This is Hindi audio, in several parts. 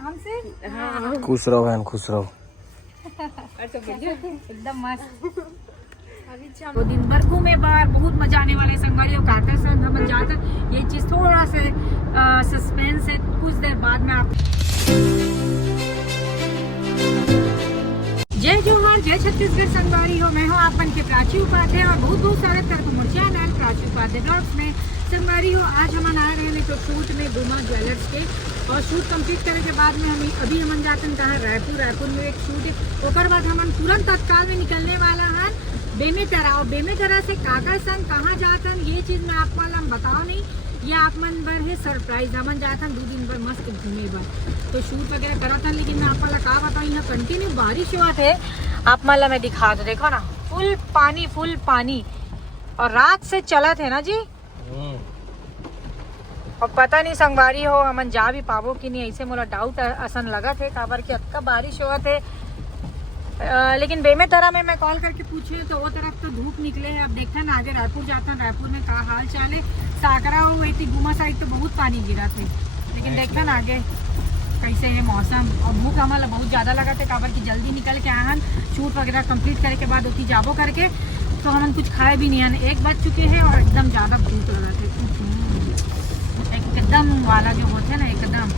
हमसे। हाँ खुश रहो बहन, खुश रहो। एकदम मस्त। तो दिन भर घूमे बाहर, बहुत मजा आने वाले संगवारियों का आता है। हम जाकर ये चीज थोड़ा से सस्पेंस है, कुछ देर बाद में आप। जय जोहार, जय छत्तीसगढ़ संगवारी हो। मैं हूँ आपन के प्राची उपाध्याय और बहुत बहुत स्वागत करता हूँ मोर्चा मैन प्राची उपाध्याय ब्लॉग्स में। संगवारी हो, आज हम आ रहे हैं तो शूट में गुमा ज्वेलर्स के, और शूट कंप्लीट करने के बाद में हम अभी हम जाते कहा रायपुर में एक शूट है। उसके बाद हम तुरंत तत्काल में निकलने वाला है बेमेतरा, और बेमेतरा से काका संग कहाँ जाता ये चीज मैं आपको हम बताओ नहीं, ये आप मन बर है सरप्राइज। हम जाता 2 दिन पर मस्त घूमे बार, तो शूट वगैरह करा था, लेकिन मैं आप का बताऊँ यहाँ कंटिन्यू बारिश हुआ थे। आप मला मैं दिखा दो, देखो ना फुल पानी, और रात से चला थे ना जी। और पता नहीं संगवारी हो हमन जा भी पाबो कि नहीं, ऐसे मोला डाउट असन लगा थे काबर कि अतका बारिश हुआ थे। लेकिन बेमेतरा में मैं कॉल करके पूछे तो वो तरफ तो धूप निकले है। अब देखते हैं ना आगे रायपुर जाता है, रायपुर में क्या हाल चाल है। साकरा हुई थी गुमा साइड तो बहुत पानी गिरा थे, लेकिन देखते ना आगे कैसे है मौसम। और भूख हमारा बहुत ज़्यादा लगा था काबर की जल्दी निकल के आए, शूट वगैरह कंप्लीट करने के बाद उठी जाबो करके, तो हम कुछ खाए भी नहीं है। 1 बज चुके हैं और एकदम ज़्यादा भूख लगा थे, एकदम वाला जो होते ना एकदम।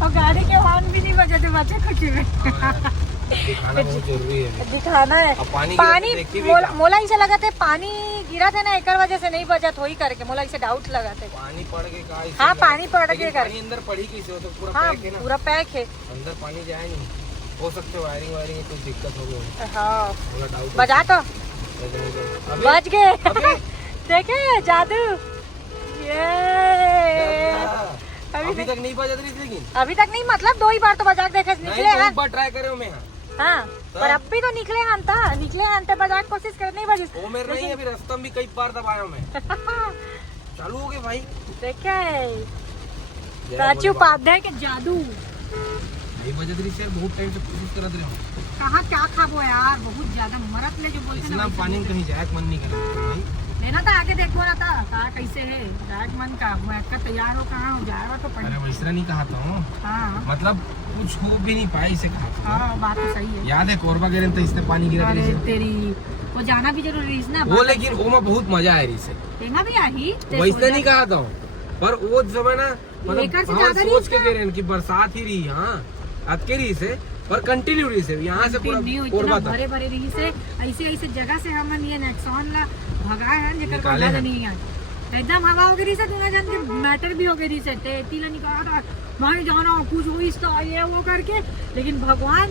और गाड़ी के हॉर्न भी नहीं बजे थे, बचे कुछ में दिखाना बहुत जरूरी है। दिखाना है। पानी मोला ऐसे लगा थे पानी गिरा था ना, एक वजह से नहीं बचा थोड़ी करके, मोला ऐसे डाउट लगा थे पानी पड़ के का। हाँ पानी पड़ के कर अंदर पड़ी कैसे हो, तो पूरा हाँ पैक है ना, पूरा पैक है अंदर पानी जाए नहीं, हो सकते वायरिंग में कुछ दिक्कत हो गई। हाँ डाउट बजा तो बच गए देखे जादू। ये अभी तक नहीं बजा रही, लेकिन अभी तक नहीं, मतलब 2 ही बार तो बजा देखे निकले हैं। एक बार ट्राई करे मैं। हाँ पर अब भी तो निकले हैं तो बजा कोशिश कर नहीं बजी। वो मेरे नहीं, अभी रास्ता में भी कई बार दबाया मैं। चालू हो गए भाई, देखे प्राची उपाध्याय के जादू। नहीं बजा रही सर, बहुत टाइम से कोशिश कर रहे हो। कहाँ क्या खाबो यार, बहुत ज्यादा मरत ले जो बोलते ना पानी में कहीं जाए मन नहीं कर भाई। लेना था आगे देखो ना था कहा कैसे है जायक मन का तैयार हो, कहाँ हो जाएगा तो अरे वैसा नहीं कहा था। हाँ मतलब कुछ हो भी नहीं पाया इसे कहा था। हाँ बात तो सही है। याद है कोरबा गिरे तो इसने पानी गिरा तेरी वो जाना भी जरूरी है ना वो, लेकिन वो में बहुत मजा आया इसे लेना भी आई वैसा नहीं कहा था, पर वो समय ना मतलब सोच के गिरे कि बरसात ही रही। हाँ अटके रही से, पर कंटिन्यू रही से यहाँ से पूरा कोरबा तक भरे रही से। ऐसे ऐसे जगह से हमन ये नेक्सॉन ला भगाए हैं जेकर निकाले हैं। नहीं है एकदम हवा हो गई से दोनों जन के मैटर भी हो गई से तेला निकाला था भाई जाना कुछ हो इस तो ये वो करके, लेकिन भगवान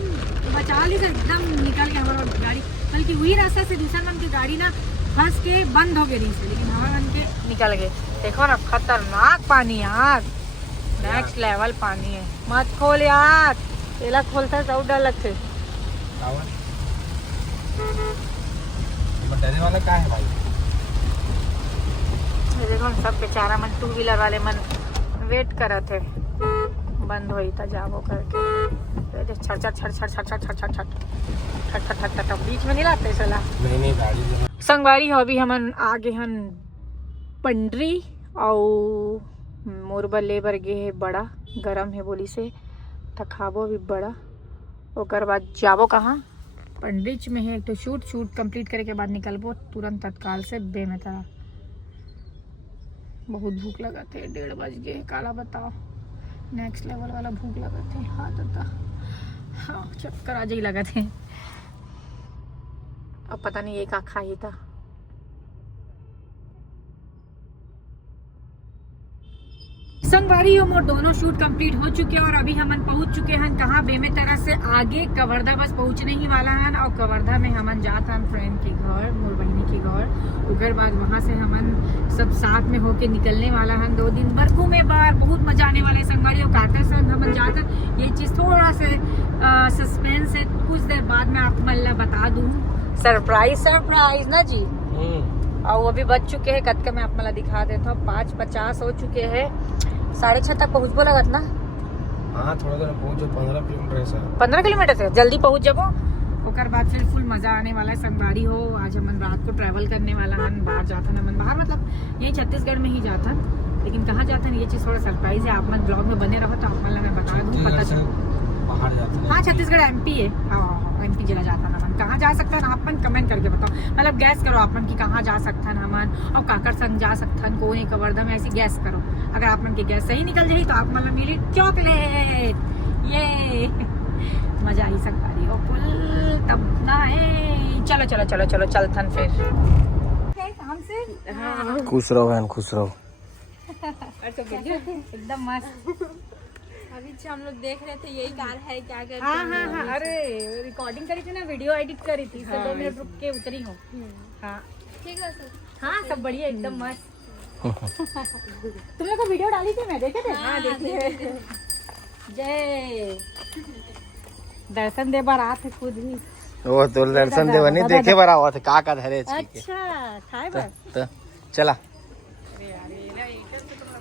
बचा ली से एकदम निकल के हमारा गाड़ी, बल्कि वही रास्ता से दूसरा मन की गाड़ी ना फंस के बंद हो गई से, लेकिन हवा बन के निकल गए। देखो ना खतरनाक पानी यार, नेक्स्ट लेवल पानी है। मत खोल यार, तेला खोलता है तो डर लगते। डरने वाला क्या है भाई। देखो सब बेचारा मन 2 व्हीलर वाले मन वेट करा थे, बंद होई था जाबो करके छट बीच में नहीं लाते चला नहीं गाड़ी संगवारी हो। अभी हमन आगे हन पंडरी और मोरबा लेबर गे है, बड़ा गरम है बोली से थकाबो भी बड़ा। ओकर बाद जाबो कहाँ पंडिच में है, तो शूट कंप्लीट करे के बाद निकलबो तुरंत तत्काल से बेमेतरा। बहुत भूख लगा थे, 1:30 बज गए, काला बताओ नेक्स्ट लेवल वाला भूख लगा थे। हाँ चक्कर आ जाई लगा थे। अब पता नहीं ये का खाई था। संगवारी हो मोर दोनों शूट कंप्लीट हो चुके हैं, और अभी हमन पहुंच चुके हैं कहाँ बेमेतरा से आगे कवर्धा बस पहुंचने ही वाला है। और कवर्धा में हमन जाता हैं फ्रेंड के घर, मोर बहनी के घर। उधर बाद वहां से हमन सब साथ में होके निकलने वाला है। 2 दिन भर घूमे बार, बहुत मजा आने वाले संगवारी और काका संग हमन जाता। ये चीज थोड़ा से सस्पेंस है, कुछ देर बाद में आपको मल्ला बता दूं। सरप्राइज ना जी। और वो भी बच चुके हैं कद का मैं आप मला दिखा देता हूँ। 5:50 हो चुके हैं, 6:30 तक पहुँचबो लगत ना। हाँ थोड़ा देर पहुँचो, 15 किलोमीटर से 15 किलोमीटर से जल्दी पहुँच जाबो। ओकर बाद फिर फुल मजा आने वाला है संगवारी हो। आज हमन रात को ट्रैवल करने वाला हन, बाहर जाता हमन, बाहर मतलब यही छत्तीसगढ़ में ही जाता। लेकिन कहाँ जाते हैं ये चीज़ थोड़ा सरप्राइज है। आप मन ब्लॉग में बने रहो तो आप मतलब मैं बता दूँ, पता चल। बाहर जाते हैं। हाँ छत्तीसगढ़ MP है। हाँ MP जिला जाता ना मन। कहाँ जा सकता है ना अपन कमेंट करके बताओ, मतलब गैस करो अपन कि कहाँ जा सकता है ना मन, और काकर संग जा सकता है कौन, कवर्धा में, ऐसी गैस करो। अगर आप मन की गैस सही निकल जाए तो आप मतलब मिली चॉकलेट। ये मजा आई सकता हो पुल तब ना है। चलो चलो चलो चलो चलथन फिर हमसे। खुश रहो बहन, खुश रहो। एकदम मस्त। अभी हम लोग देख रहे थे यही कार है क्या करते हाँ हाँ हाँ, अरे रिकॉर्डिंग करी थी ना, वीडियो एडिट करी थी, इससे 2 मिनट रुक के उतरी हूँ। हाँ ठीक है सर। हाँ सब बढ़िया एकदम मस्त। तुम लोग को वीडियो डाली थी, मैं देखे थे। हाँ देखिए। जय दर्शन दे बार आते खुद ही। वो तो दर्शन देवा नहीं देखे बरा हुआ था का धरे। अच्छा खाए बार तो चला।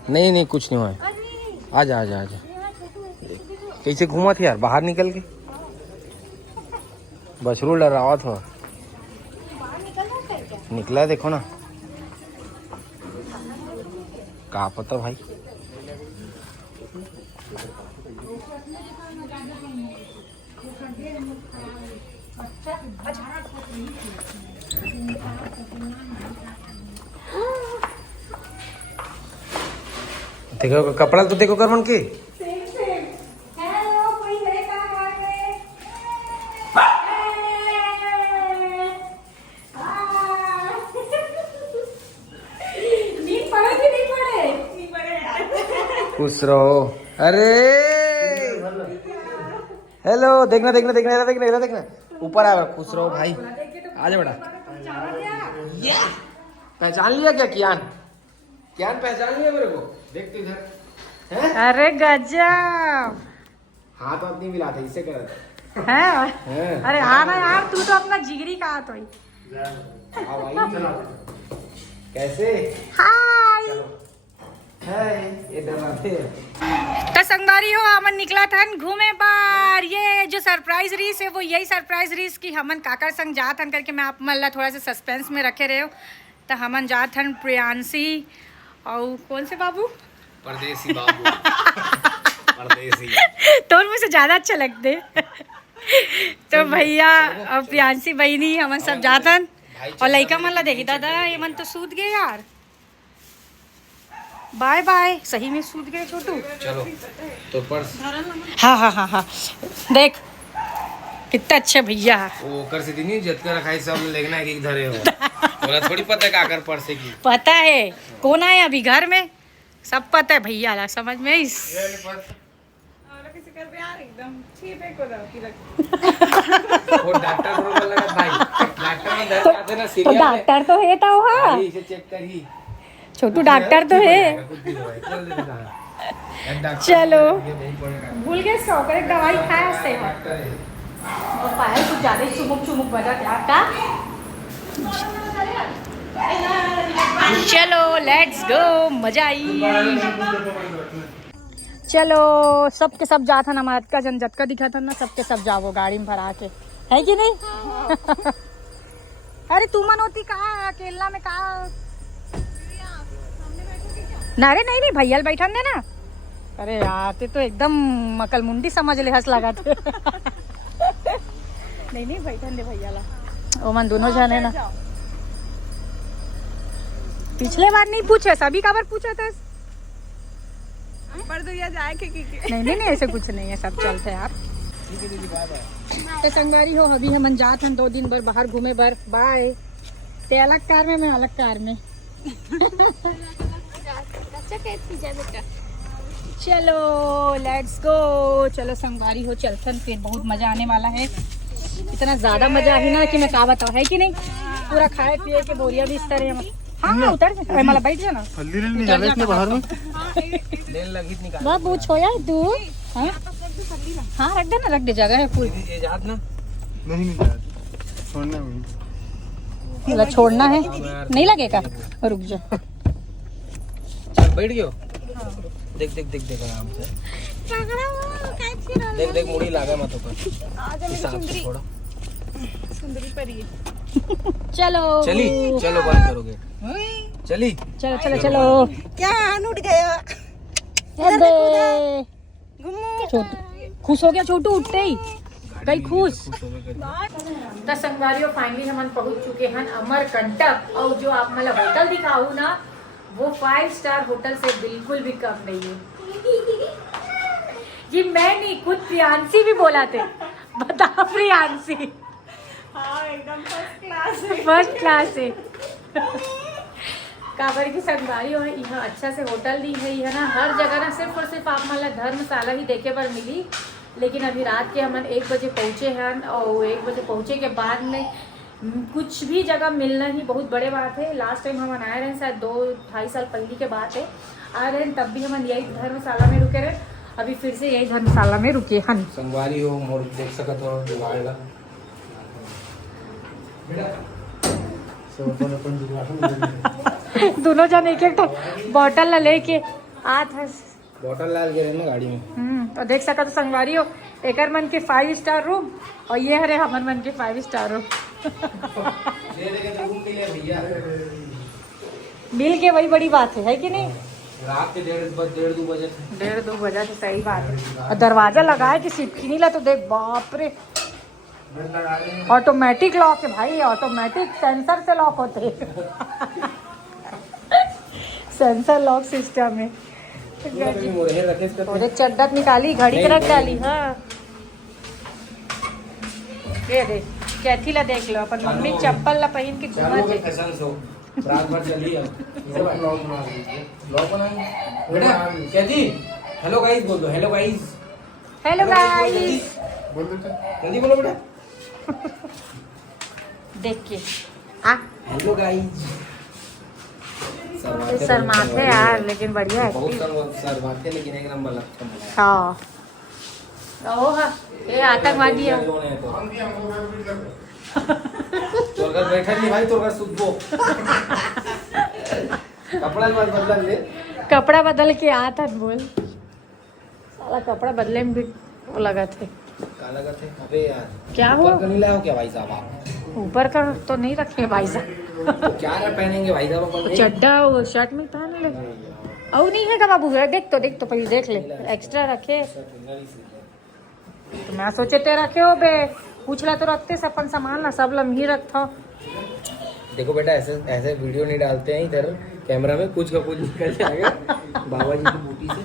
नहीं नहीं कुछ नहीं हुआ। आजा आजा आजा। कैसे घूमा थी यार बाहर निकल के? बछरू डरावा था। निकला देखो ना, का पता भाई। देखो कपड़ा तो देखो करमन के। खुश रहो। अरे हेलो, देखना देखना देखना देखना देखना ऊपर आ। खुश रहो भाई, आ जा बेटा। पहचान लिया क्या कियान? कियान पहचान लिया मेरे को? देख तू इधर। अरे गजब। हाथ वाथ नहीं मिलाते, इससे कर रहे है। अरे हाँ ना यार, तू तो अपना जिगरी का हाथ होई। कैसे? हाय ये डराते तो संगवारी हो, हमन निकला था घूमे बार। ये जो सरप्राइज रीस है वो यही सरप्राइज रीस की हमन काकर संग जात हन करके मैं आप मन ला थोड़ा सा सस्पेंस में रखे रहे हो। तो हमन जात हन प्रियांशी और कौन से बाबू, परदेसी बाबू। परदेसी तो मुझे ज्यादा अच्छा लगते। तो भैया और प्रियांशी बहनी हमन सब जात हन, और लड़का मन ला देखी दादा ये मन तो सूत गए यार। Bye bye. सही में सूत गए छोटू। चलो तो पर्स। हाँ हाँ हाँ हाँ देख कितना अच्छा भैया है। वो कर से नहीं जतकर रखाई सब लेना है कि धरे हो। बोला थोड़ी पता है काकर पर्स है की। पता है कौन आया अभी घर में, सब पता है भैया ला, समझ में इस। वो डॉक्टर बरोबर लगा भाई। डॉक्टर में दर्द आते ना सीरियस। तो डॉक्टर तो है तो हाँ, इसे चेक कर ही। छोटू डॉक्टर तो है। चलो भूल गए सौकर दवाई खाया से और पायल कुछ ज्यादा ही चुमुक चुमुक बजा क्या का। चलो लेट्स गो, मजा आई। चलो सबके सब जाता ना, हमारा का जन जतका दिखा था ना, सबके सब जाओ गाड़ी में भरा के, है कि नहीं? अरे तू मन होती कहा अकेला में कहा? ना रे नहीं नहीं भैया बैठा ने ना। अरे यार ते तो एकदम मकल मुंडी समझ ले, हंस लगा थे। नहीं नहीं बैठा दे भैया ला, ओ मन दोनों जाने ना। पिछले बार नहीं पूछे, सभी का बार पूछा था। पर दुनिया जाए के नहीं नहीं नहीं ऐसे कुछ नहीं है, सब चलते यार। तो संगवारी हो अभी हम जात हैं 2 दिन भर बाहर घूमे बर। बाय। ते अलग कार में, मैं अलग कार में। चलो लेट्स गो। चलो संगवारी हो चलथन फिर, बहुत मजा आने वाला है। इतना ज्यादा मजा आई ना कि मैं क्या बताऊं, है कि नहीं? पूरा खाए पिए के बोरिया भी इस तरह। हाँ हाँ उतर जा, मला बैठ जाना। बाहर में बाबू छोया तू। हाँ रख दे ना, रख दे, जगह है पूरी। ये जात ना नहीं छोड़ना मतलब छोड़ना है, नहीं लगेगा, रुक जा। चल बैठ गयो। देख देख देख देख आराम से देख देख, मुड़ी लागा मत ऊपर हिसाब से थोड़ा। सुंदरी परी चलो चली, चलो बंद करोगे। चली चलो चलो चलो। क्या आन उठ गया? छोटू खुश हो गया, छोटू उठते ही कई खुश। तो संगवारियों फाइनली हम पहुंच चुके हैं अमरकंटक, और जो आप मतलब होटल दिखाऊं ना वो 5 स्टार होटल से बिल्कुल भी कम नहीं है। ये मैं नहीं, खुद प्रियांशी भी बोला थे। बता प्रियांशी। हाँ एकदम फर्स्ट क्लास है। फर्स्ट क्लास है। काबर की संगवारी हो यहाँ अच्छा से होटल दी है ना, हर जगह ना सिर्फ और सिर्फ आप मतलब धर्मशाला ही देखे पर मिली। लेकिन अभी रात के हम 1 बजे पहुँचे हैं, और 1 बजे पहुँचे के बाद में कुछ भी जगह मिलना ही बहुत बड़े बात है। लास्ट टाइम हम आए रहे शायद 2-2.5 साल पहले के बात है, आ रहे हैं तब भी हम यही धर्मशाला में रुके रहे, अभी फिर से यही धर्मशाला में रुके हन। संगवारी हो मोर देख सकत हो जुगाड़ दोनों जन एक एक बॉटल लेके आत है। बॉटल लाल गिरे ना गाड़ी में। तो देख सका तो संगवारी हो एकर मन के 5 स्टार रूम, और ये हरे हमन मन के 5 स्टार रूम। मिल के वही बड़ी बात है कि नहीं? रात के 1:30-2 बजे 1:30-2 बजे तो सही बात है। और दरवाजा लगा है कि सिपकी नहीं ला तो देख बाप रे, ऑटोमेटिक लॉक है भाई, ऑटोमेटिक सेंसर से लॉक होते सेंसर लॉक सिस्टम है। और एक चड्डक निकाली, घड़ी रख डाली। हाँ ये देख कैथी ला देख लो, अपन मम्मी चप्पल ला पहन के घुमा जे। रात भर चली अब बेटा कैदी हेलो गाइस बोल दो। हेलो गाइस, हेलो गाइस जल्दी बोलो बेटा। देख के आ हेलो गाइस। शर्माते यार, लेकिन बढ़िया है। बहुत शर्माते लेकिन एक नंबर लगता है। हाँ ओह ये आतंकवादी है। तोर घर बैठा नहीं भाई, तोर घर सुतबो। कपड़ा मत बदल ले। कपड़ा बदल के आता बोल, साला कपड़ा बदले में भी वो लगा थे। काला करते अबे यार क्या हुआ? ऊपर का नहीं लाओ क्या भाई साहब आप? ऊपर का तो नहीं रखे भाई साहब। तो क्या पहनेंगे भाई साहब अपन? चड्डा और शर्ट में पहन ले। और नहीं है का बाबू? देख तो पहले देख ले, एक्स्ट्रा रखे तो मैं सोचे ते रखे हो बे, पूछला तो रखते से अपन सामान ना सब लम्ही रखता। देखो बेटा ऐसे ऐसे वीडियो नहीं डालते हैं इधर कैमरा में, कुछ का कुछ निकल जाएगा बाबा जी की बूटी से।